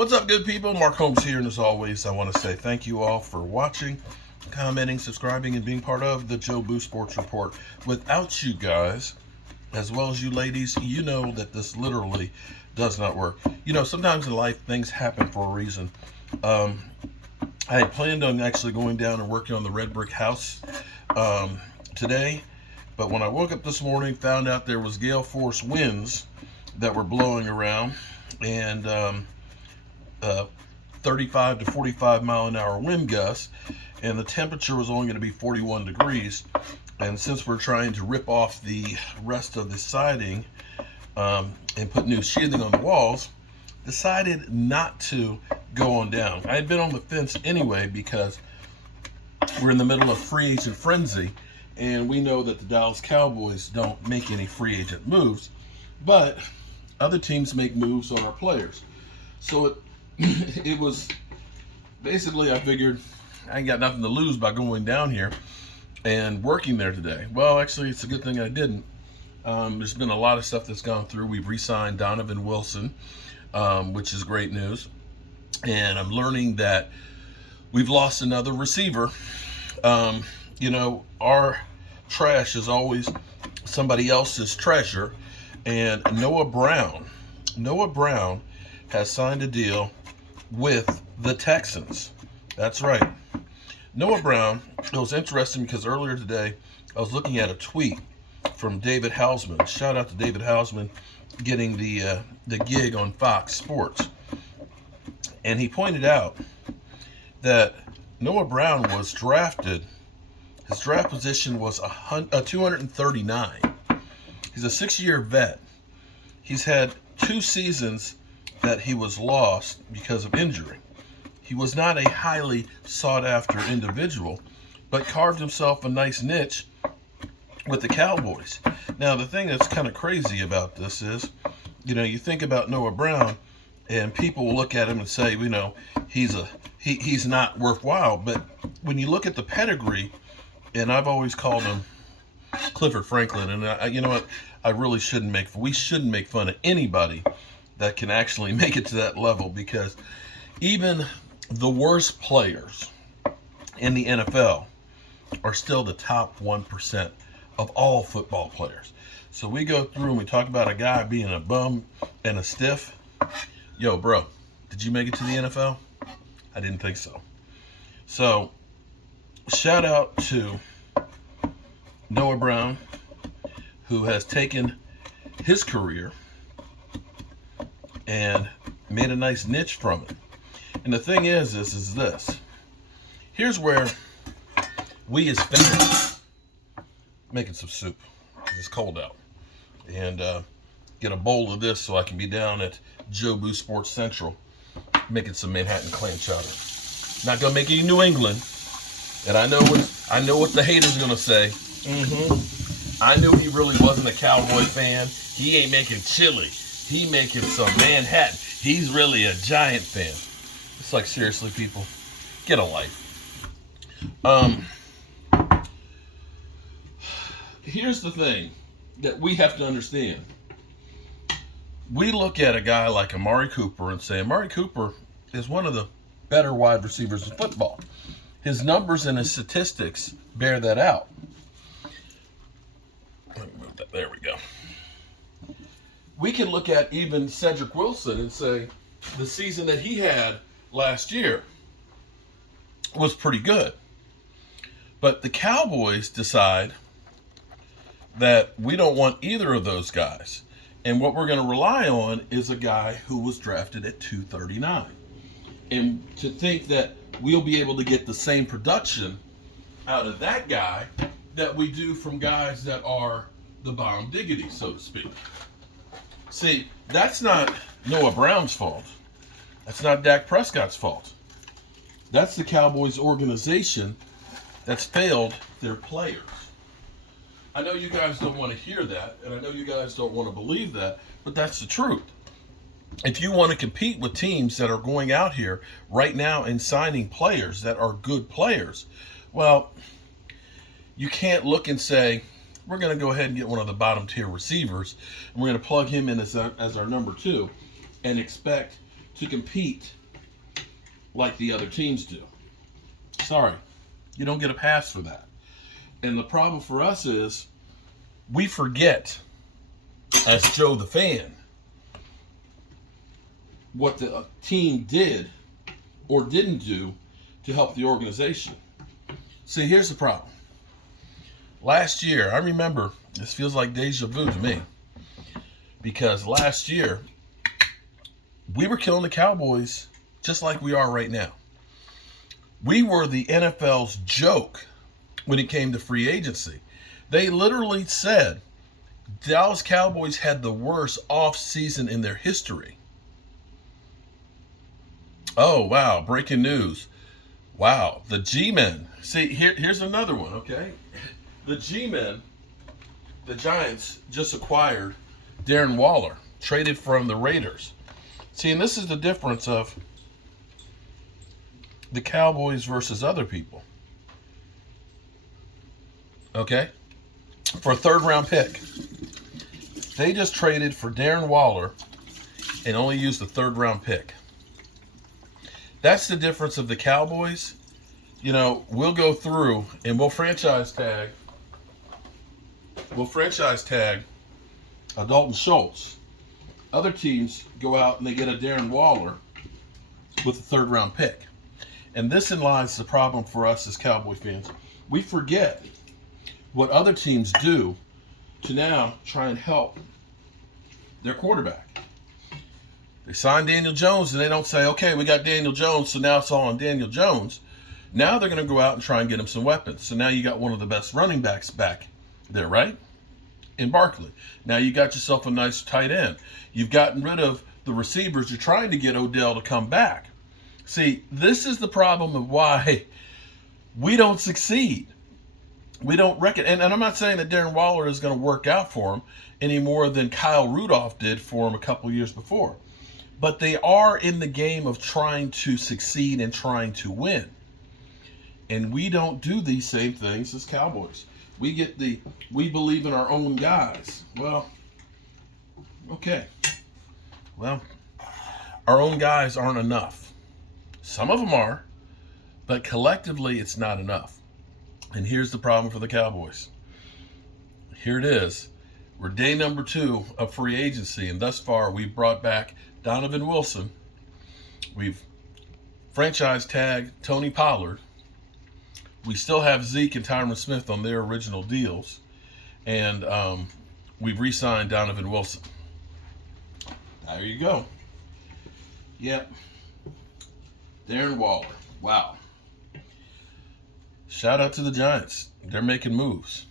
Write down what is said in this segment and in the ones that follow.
What's up, good people? Mark Holmes here, and as always, I want to say thank you all for watching, commenting, subscribing, and being part of the Joe Boo Sports Report. Without you guys, as well as you ladies, you know that this literally does not work. You know, sometimes in life, things happen for a reason. I had planned on actually going down and working on the red brick house today, but when I woke up this morning, found out there was gale force winds that were blowing around, and 35 to 45 mile an hour wind gusts, and the temperature was only going to be 41 degrees. And since we're trying to rip off the rest of the siding and put new sheathing on the walls, decided not to go on down. I had been on the fence anyway because we're in the middle of free agent frenzy, and we know that the Dallas Cowboys don't make any free agent moves, but other teams make moves on our players. So it was basically, I figured I ain't got nothing to lose by going down here and working there today. Well, actually, it's a good thing I didn't. There's been a lot of stuff that's gone through. We've re-signed Donovan Wilson, which is great news. And I'm learning that we've lost another receiver. You know, our trash is always somebody else's treasure. And Noah Brown has signed a deal with the Texans. That's right. Noah Brown, it was interesting because earlier today I was looking at a tweet from David Hausman. Shout out to David Hausman getting the gig on Fox Sports. And he pointed out that Noah Brown was drafted, his draft position was 239. He's a 6-year vet. He's had 2 seasons that he was lost because of injury. He was not a highly sought-after individual, but carved himself a nice niche with the Cowboys. Now, the thing that's kind of crazy about this is, you know, you think about Noah Brown, and people will look at him and say, you know, he's not worthwhile. But when you look at the pedigree, and I've always called him Clifford Franklin, and you know what? We shouldn't make fun of anybody that can actually make it to that level, because even the worst players in the NFL are still the top 1% of all football players. So we go through and we talk about a guy being a bum and a stiff. Yo, bro, did you make it to the NFL? I didn't think so. So shout out to Noah Brown, who has taken his career and made a nice niche from it. And the thing is this. Here's where we as fans, making some soup, it's cold out, and get a bowl of this so I can be down at Joe Boo Sports Central making some Manhattan clam chowder. Not gonna make any New England, and I know what the haters are gonna say. I knew he really wasn't a Cowboy fan. He ain't making chili. He making some Manhattan. He's really a Giant fan. It's like, seriously, people, get a life. Here's the thing that we have to understand. We look at a guy like Amari Cooper and say, Amari Cooper is one of the better wide receivers in football. His numbers and his statistics bear that out. There we go. We can look at even Cedric Wilson and say the season that he had last year was pretty good. But the Cowboys decide that we don't want either of those guys. And what we're going to rely on is a guy who was drafted at 239. And to think that we'll be able to get the same production out of that guy that we do from guys that are the bomb diggity, so to speak. See, that's not Noah Brown's fault. That's not Dak Prescott's fault. That's the Cowboys organization that's failed their players. I know you guys don't want to hear that, and I know you guys don't want to believe that, but that's the truth. If you want to compete with teams that are going out here right now and signing players that are good players, well, you can't look and say, we're going to go ahead and get one of the bottom tier receivers, and we're going to plug him in as our number 2 and expect to compete like the other teams do. Sorry, you don't get a pass for that. And the problem for us is we forget, as Joe the fan, what the team did or didn't do to help the organization. See, here's the problem. Last year, I remember, this feels like deja vu to me, because last year, we were killing the Cowboys just like we are right now. We were the NFL's joke when it came to free agency. They literally said Dallas Cowboys had the worst off-season in their history. Oh, wow, breaking news. Wow, the G-Men. See, here's another one, okay? The G-Men, the Giants, just acquired Darron Waller, traded from the Raiders. See, and this is the difference of the Cowboys versus other people. Okay? For a third-round pick. They just traded for Darron Waller and only used the third-round pick. That's the difference of the Cowboys. You know, we'll go through and we'll franchise tag Dalton Schultz. Other teams go out and they get a Darron Waller with a third-round pick. And this in lies the problem for us as Cowboy fans. We forget what other teams do to now try and help their quarterback. They sign Daniel Jones and they don't say, okay, we got Daniel Jones, so now it's all on Daniel Jones. Now they're going to go out and try and get him some weapons. So now you got one of the best running backs back there, right? In Barkley. Now you got yourself a nice tight end. You've gotten rid of the receivers. You're trying to get Odell to come back. See, this is the problem of why we don't succeed. We don't reckon, and I'm not saying that Darron Waller is going to work out for him any more than Kyle Rudolph did for him a couple years before. But they are in the game of trying to succeed and trying to win. And we don't do these same things as Cowboys. We believe in our own guys. Well, okay. Well, our own guys aren't enough. Some of them are, but collectively it's not enough. And here's the problem for the Cowboys. Here it is. We're day number 2 of free agency, and thus far we've brought back Donovan Wilson. We've franchise tagged Tony Pollard. We still have Zeke and Tyron Smith on their original deals. And we've re-signed Donovan Wilson. There you go. Yep. Darron Waller. Wow. Shout out to the Giants. They're making moves.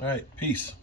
All right. Peace.